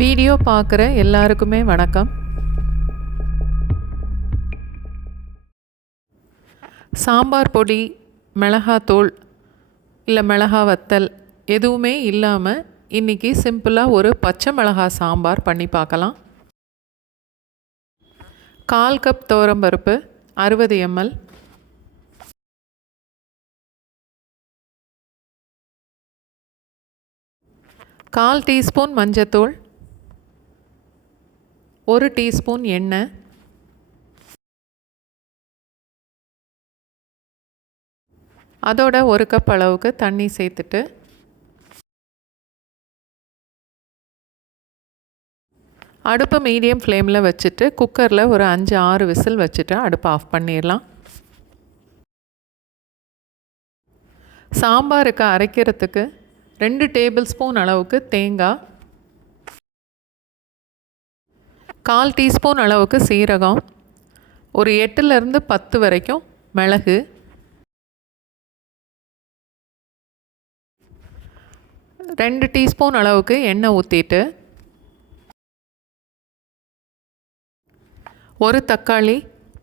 Video பார்க்குற எல்லாருக்குமே வணக்கம். சாம்பார் பொடி, மிளகாத்தூள் இல்லை மிளகா வத்தல் எதுவுமே இல்லாமல் இன்றைக்கி சிம்பிளாக ஒரு பச்சை மிளகா சாம்பார் பண்ணி பார்க்கலாம். 1/4 கப் துவரம்பருப்பு, 60 ml, கால் டீஸ்பூன் மஞ்சத்தூள், 1 டீஸ்பூன் எண்ணெய், அதோட 1 கப் அளவுக்கு தண்ணி சேர்த்துட்டு அடுப்பை மீடியம் ஃப்ளேமில் வச்சுட்டு குக்கரில் ஒரு 5-6 விசில் வச்சுட்டு அடுப்பை ஆஃப் பண்ணிடலாம். சாம்பாருக்கு அரைக்கிறதுக்கு 2 டேபிள் ஸ்பூன் அளவுக்கு தேங்காய், 1/4 டீஸ்பூன் அளவுக்கு சீரகம், ஒரு 8லேருந்து 10 வரைக்கும் மிளகு, 2 டீஸ்பூன் அளவுக்கு எண்ணெய் ஊற்றிட்டு 1 தக்காளி,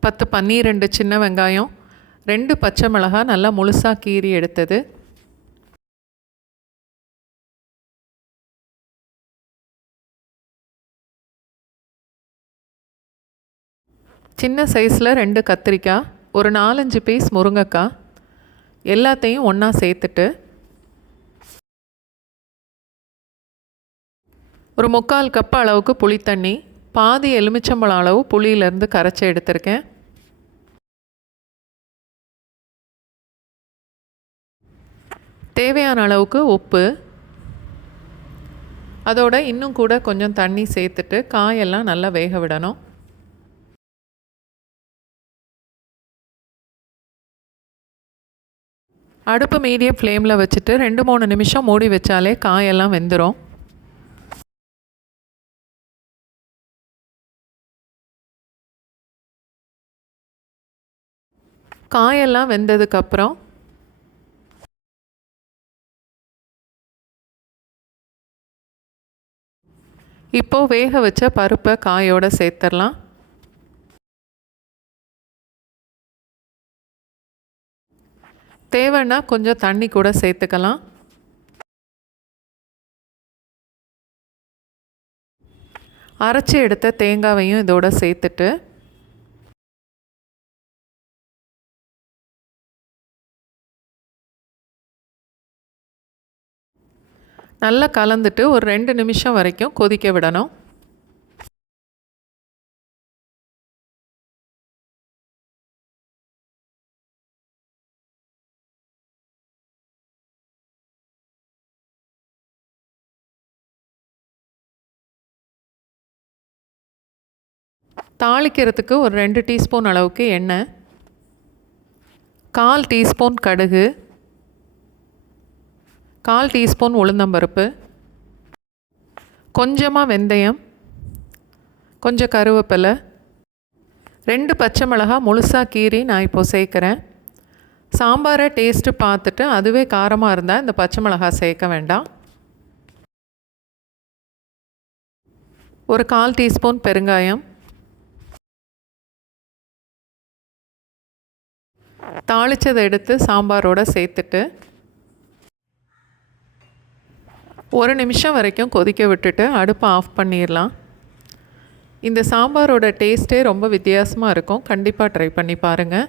10-12 சின்ன வெங்காயம், 2 பச்சை மிளகாய் நல்லா முழுசாக கீறி எடுத்தது, சின்ன சைஸில் 2 கத்திரிக்காய், ஒரு 4-5 பீஸ் முருங்கைக்காய் எல்லாத்தையும் ஒன்றா சேர்த்துட்டு ஒரு 3/4 கப் அளவுக்கு புளித்தண்ணி, பாதி எலுமிச்சம்பழம் அளவு புளியிலேருந்து கரைச்சி எடுத்திருக்கேன். தேவையான அளவுக்கு உப்பு, அதோட இன்னும் கூட கொஞ்சம் தண்ணி சேர்த்துட்டு காயெல்லாம் நல்லா வேக விடணும். அடுப்பு மீடியம் ஃப்ளேமில் வச்சுட்டு 2-3 நிமிஷம் மூடி வச்சாலே காயெல்லாம் வெந்துடும். காயெல்லாம் வெந்ததுக்கப்புறம் இப்போது வேக வச்ச பருப்பை காயோடு சேர்த்துடலாம். தேவைன்னா கொஞ்சம் தண்ணி கூட சேர்த்துக்கலாம். அரைச்சி எடுத்த தேங்காவையும் இதோட சேர்த்துட்டு நல்லா கலந்துட்டு ஒரு 2 நிமிஷம் வரைக்கும் கொதிக்க விடணும். தாளிக்கிறதுக்கு ஒரு 2 டீஸ்பூன் அளவுக்கு எண்ணெய், 1/4 டீஸ்பூன் கடுகு, 1/4 டீஸ்பூன் உளுந்தம்பருப்பு, கொஞ்சமாக வெந்தயம், கொஞ்சம் கருவேப்பிலை, 2 பச்சை மிளகாய் முழுசாக கீறி நான் இப்போது சேர்க்குறேன். சாம்பாரை டேஸ்ட்டு பார்த்துட்டு அதுவே காரமாக இருந்தால் இந்த பச்சை மிளகாய் சேர்க்க வேண்டாம். ஒரு 1/4 டீஸ்பூன் பெருங்காயம், தாளித்ததை எடுத்து சாம்பாரோடு சேர்த்துட்டு 1 நிமிஷம் வரைக்கும் கொதிக்க விட்டுட்டு அடுப்பை ஆஃப் பண்ணிடலாம். இந்த சாம்பாரோட டேஸ்ட்டே ரொம்ப வித்தியாசமாக இருக்கும். கண்டிப்பாக ட்ரை பண்ணி பாருங்கள்.